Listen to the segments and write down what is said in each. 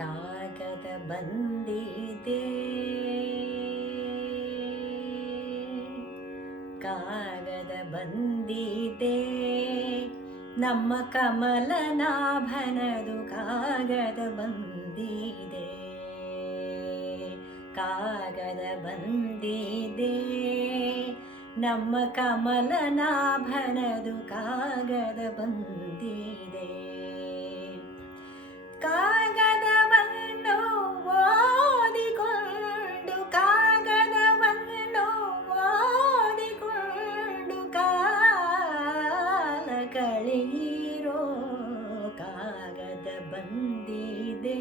ಕಾಗದ ಬಂದಿದೆ, ಕಾಗದ ಬಂದಿದೆ, ನಮ್ಮ ಕಮಲನಾಭನದು ಕಾಗದ ಬಂದಿದೆ, ಕಾಗದ ಬಂದಿದೆ, ನಮ್ಮ ಕಮಲನಾಭನದು ಕಾಗದ ಬಂದಿದೆ. ಕಾಗದವನ್ನು ಓದಿಕೊಂಡು, ಕಾಗದವನ್ನು ಓದಿಕೊಂಡು ಕಾಲ ಕಳೆಯಿರೋ, ಕಾಗದ ಬಂದಿದೆ,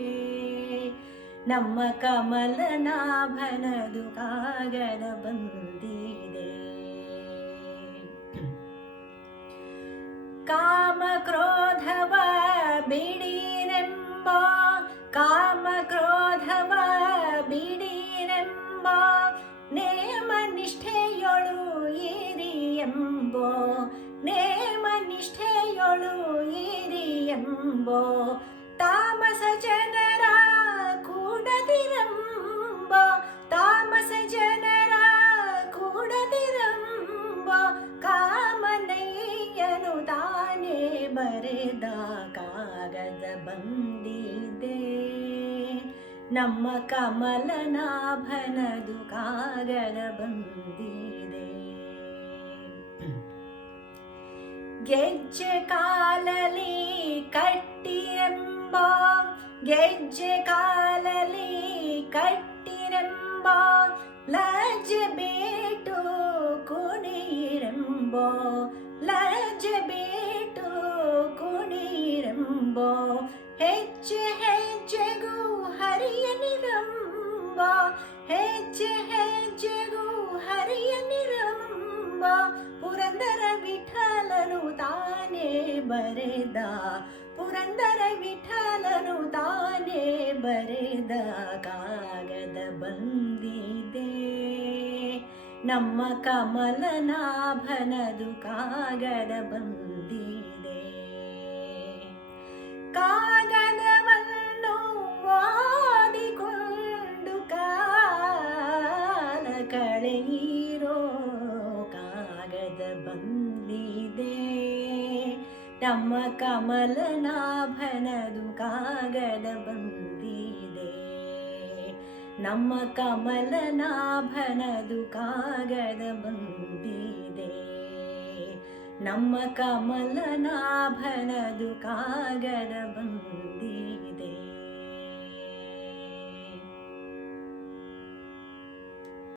ನಮ್ಮ ಕಮಲನಾಭನದು ಕಾಗದ ಬಂದಿದೆ. ಕಾಮ ಕ್ರೋಧವ ಬಿಡಿರೆಂಬ, ಕಾಮ ಕ್ರೋಧವ ಬಿಡಿರೆಂಬ, ನೇಮ ನಿಷ್ಠೆಯೊಳು ಇರಿ ಎಂಬೋ, ನೇಮ ನಿಷ್ಠೆಯೊಳು ಇರಿ ಎಂಬೋ, ತಾಮಸ ಜನರ ಕೂಡದಿರಂಬ, ತಾಮಸ ಜನರ ಕೂಡದಿರಂಬ, ಕಾಮನಯ್ಯನು ತಾನೇ ಬರೆದ ಕಾಗದ ಬಂದಿದೆ, ನಮ್ಮ ಕಮಲನಾಭನದು ಕಾಗದ ಬಂದಿದೆ. ಗೆಜ್ಜೆ ಕಾಲಲಿ ಕಟ್ಟಿರೆಂಬ, ಗೆಜ್ಜೆ ಕಾಲಲಿ ಕಟ್ಟಿರೆಂಬ, ಲಜ್ಜೆ ಬೇಟು ಕುಣಿರೆಂಬೋ, ಲಜ್ಜೆ ಬೇಟು ಕುಣಿರೆಂಬೋ, ಹೆಜ್ಜೆ ಹೆಜ್ಜೆಗೂ ಹರಿಯನಿರಂಬ, ಹೆಜ್ಜೆ ಹೆಜ್ಜೆಗೂ ಹರಿಯನಿರಂಬ, ಪುರಂದರ ವಿಠಲನು ತಾನೇ ಬರೆದ, ಪುರಂದರ ವಿಠಲನು ತಾನೇ ಬರೆದ ಕಾಗದ ಬಂದಿದೆ, ನಮ್ಮ ಕಮಲನಾಭನದು ಕಾಗದ ಬಂದಿದೆ. ಕಾಗದವನ್ನು ಓದಿಕೊಂಡು ಕಾಲ ಕಳೆಯಿರೋ, ಕಾಗದ ಬಂದಿದೆ, ನಮ್ಮ ಕಮಲನಾಭನದು ಕಾಗದ ಬಂದಿದೆ, ನಮ್ಮ ಕಮಲನಾಭನದು ಕಾಗದ ಬಂದಿದೆ, ನಮ್ಮ ಕಮಲನಾಭನದು ಕಾಗದ ಬಂದಿದೆ.